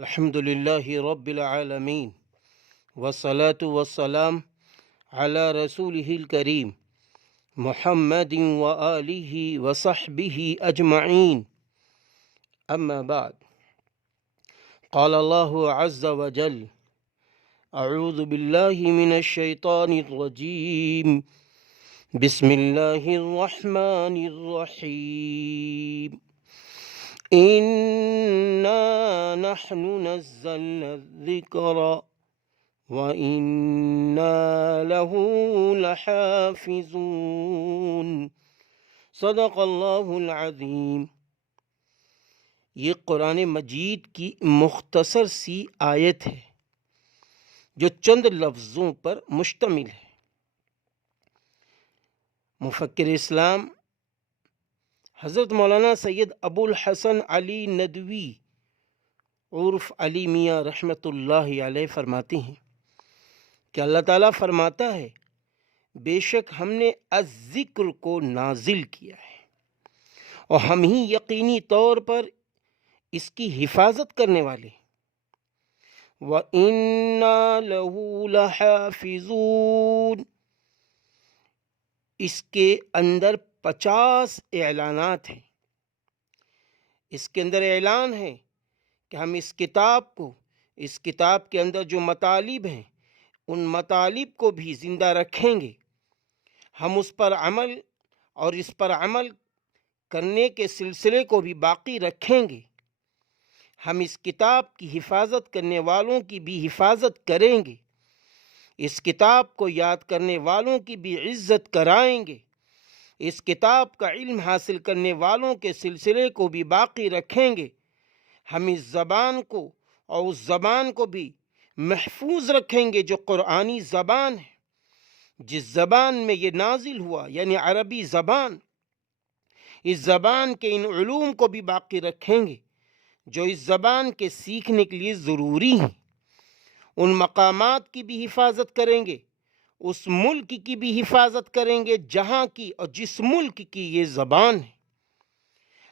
الحمد لله رب العالمين والصلاة والسلام على رسوله الكريم محمد وآله وصحبه أجمعين. أما بعد، قال الله عز وجل: أعوذ بالله من الشيطان الرجيم، بسم الله الرحمن الرحيم. إنا نحن نزلنا الذكر وَإِنَّا لَهُ لَحَافِظُونَ. صدق اللہ العظیم. یہ قرآن مجید کی مختصر سی آیت ہے جو چند لفظوں پر مشتمل ہے. مفکر اسلام حضرت مولانا سید ابو الحسن علی ندوی عرف علی میاں رحمۃ اللہ علیہ فرماتے ہیں کہ اللہ تعالیٰ فرماتا ہے، بے شک ہم نے الذکر کو نازل کیا ہے اور ہم ہی یقینی طور پر اس کی حفاظت کرنے والے ہیں. وَإِنَّا لَهُ لَحَافِظُونَ. اس کے اندر 50 اعلانات ہیں. اس کے اندر اعلان ہے کہ ہم اس کتاب کے اندر جو مطالب ہیں ان مطالب کو بھی زندہ رکھیں گے. ہم اس پر عمل اور اس پر عمل کرنے کے سلسلے کو بھی باقی رکھیں گے. ہم اس کتاب کی حفاظت کرنے والوں کی بھی حفاظت کریں گے. اس کتاب کو یاد کرنے والوں کی بھی عزت کرائیں گے. اس کتاب کا علم حاصل کرنے والوں کے سلسلے کو بھی باقی رکھیں گے. ہم اس زبان کو اور اس زبان کو بھی محفوظ رکھیں گے جو قرآنی زبان ہے، جس زبان میں یہ نازل ہوا، یعنی عربی زبان. اس زبان کے ان علوم کو بھی باقی رکھیں گے جو اس زبان کے سیکھنے کے لیے ضروری ہیں. ان مقامات کی بھی حفاظت کریں گے، اس ملک کی بھی حفاظت کریں گے جہاں کی اور جس ملک کی یہ زبان ہے.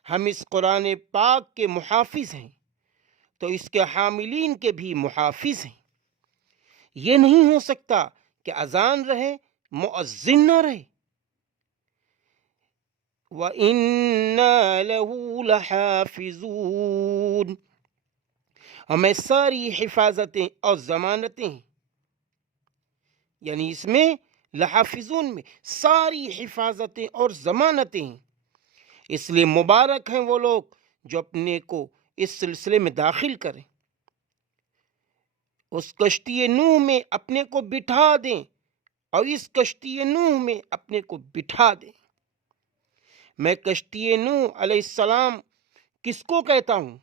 ہم اس قرآن پاک کے محافظ ہیں تو اس کے حاملین کے بھی محافظ ہیں. یہ نہیں ہو سکتا کہ اذان رہے مؤذن نہ رہے. وَإِنَّا لَهُ لَحَافِظُونَ. ہمیں ساری حفاظتیں اور ضمانتیں ہیں، یعنی اس میں لحافظون میں ساری حفاظتیں اور ضمانتیں ہیں. اس لیے مبارک ہیں وہ لوگ جو اپنے کو اس سلسلے میں داخل کریں، اس کشتی نوح میں اپنے کو بٹھا دیں اور اس کشتی نوح میں اپنے کو بٹھا دیں. میں کشتی نوح علیہ السلام کس کو کہتا ہوں؟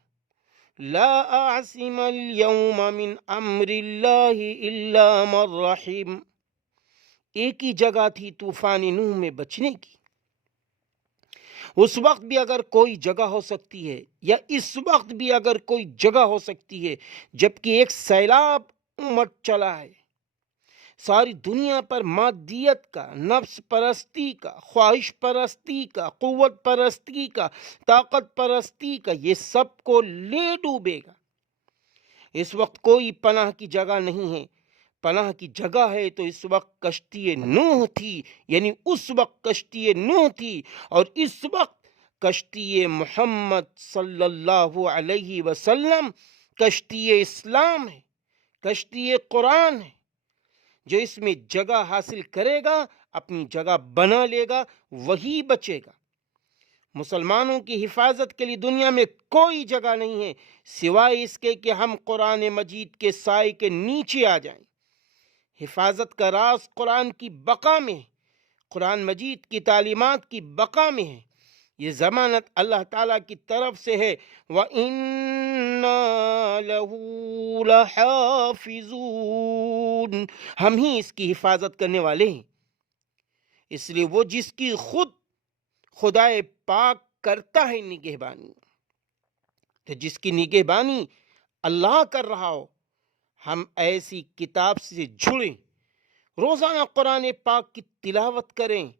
لا اعصم اليوم من امر اللہ الا من رحم. ایک ہی جگہ تھی طوفان نوح میں بچنے کی. اس وقت بھی اگر کوئی جگہ ہو سکتی ہے، یا اس وقت بھی اگر کوئی جگہ ہو سکتی ہے جبکہ ایک سیلاب امٹ چلا ہے، ساری دنیا پر مادیت کا، نفس پرستی کا، خواہش پرستی کا، قوت پرستی کا، طاقت پرستی کا، یہ سب کو لے ڈوبے گا. اس وقت کوئی پناہ کی جگہ نہیں ہے. پناہ کی جگہ ہے تو اس وقت کشتی نوح تھی، یعنی اس وقت کشتی نوح تھی، اور اس وقت کشتی محمد صلی اللہ علیہ وسلم کشتی اسلام ہے، کشتی قرآن ہے. جو اس میں جگہ حاصل کرے گا، اپنی جگہ بنا لے گا، وہی بچے گا. مسلمانوں کی حفاظت کے لیے دنیا میں کوئی جگہ نہیں ہے سوائے اس کے کہ ہم قرآن مجید کے سائے کے نیچے آ جائیں. حفاظت کا راز قرآن کی بقا میں ہے، قرآن مجید کی تعلیمات کی بقا میں ہے. یہ ضمانت اللہ تعالیٰ کی طرف سے ہے. وَإِنَّا لَهُ لَحَافِظُونَ. ہم ہی اس کی حفاظت کرنے والے ہیں. اس لیے وہ جس کی خود خدائے پاک کرتا ہے نگہبانی، تو جس کی نگہبانی اللہ کر رہا ہو، ہم ایسی کتاب سے جڑیں، روزانہ قرآن پاک کی تلاوت کریں،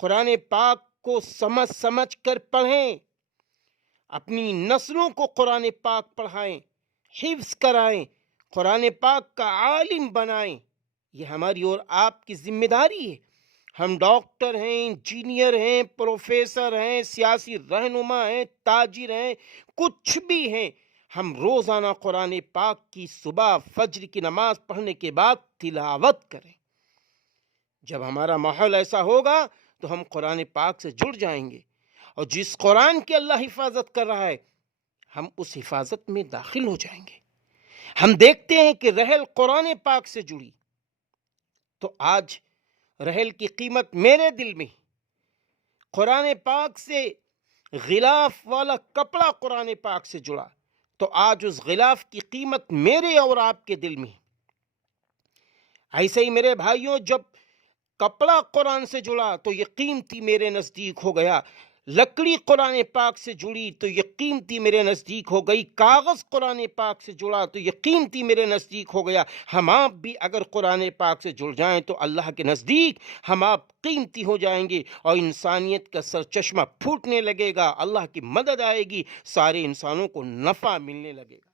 قرآن پاک کو سمجھ سمجھ کر پڑھیں، اپنی نسلوں کو قرآن پاک پڑھائیں، حفظ کرائیں، قرآن پاک کا عالم بنائیں۔ یہ ہماری اور آپ کی ذمہ داری ہے۔ ہم ڈاکٹر ہیں، انجینئر ہیں، پروفیسر ہیں، سیاسی رہنما ہیں، تاجر ہیں، کچھ بھی ہیں، ہم روزانہ قرآن پاک کی صبح فجر کی نماز پڑھنے کے بعد تلاوت کریں۔ جب ہمارا ماحول ایسا ہوگا تو ہم قرآن پاک سے جڑ جائیں گے، اور جس قرآن کی اللہ حفاظت کر رہا ہے ہم اس حفاظت میں داخل ہو جائیں گے۔ ہم دیکھتے ہیں کہ رحل قرآن پاک سے جڑی، تو آج رحل کی قیمت میرے دل میں، قرآن پاک سے غلاف والا کپڑا قرآن پاک سے جڑا، تو آج اس غلاف کی قیمت میرے اور آپ کے دل میں۔ ایسے ہی میرے بھائیوں، جب کپڑا قرآن سے جڑا تو یہ قیمتی میرے نزدیک ہو گیا، لکڑی قرآن پاک سے جڑی تو یہ قیمتی میرے نزدیک ہو گئی، کاغذ قرآن پاک سے جڑا تو یہ قیمتی میرے نزدیک ہو گیا۔ ہم آپ بھی اگر قرآن پاک سے جڑ جائیں تو اللہ کے نزدیک ہم آپ قیمتی ہو جائیں گے، اور انسانیت کا سرچشمہ پھوٹنے لگے گا، اللہ کی مدد آئے گی، سارے انسانوں کو نفع ملنے لگے گا۔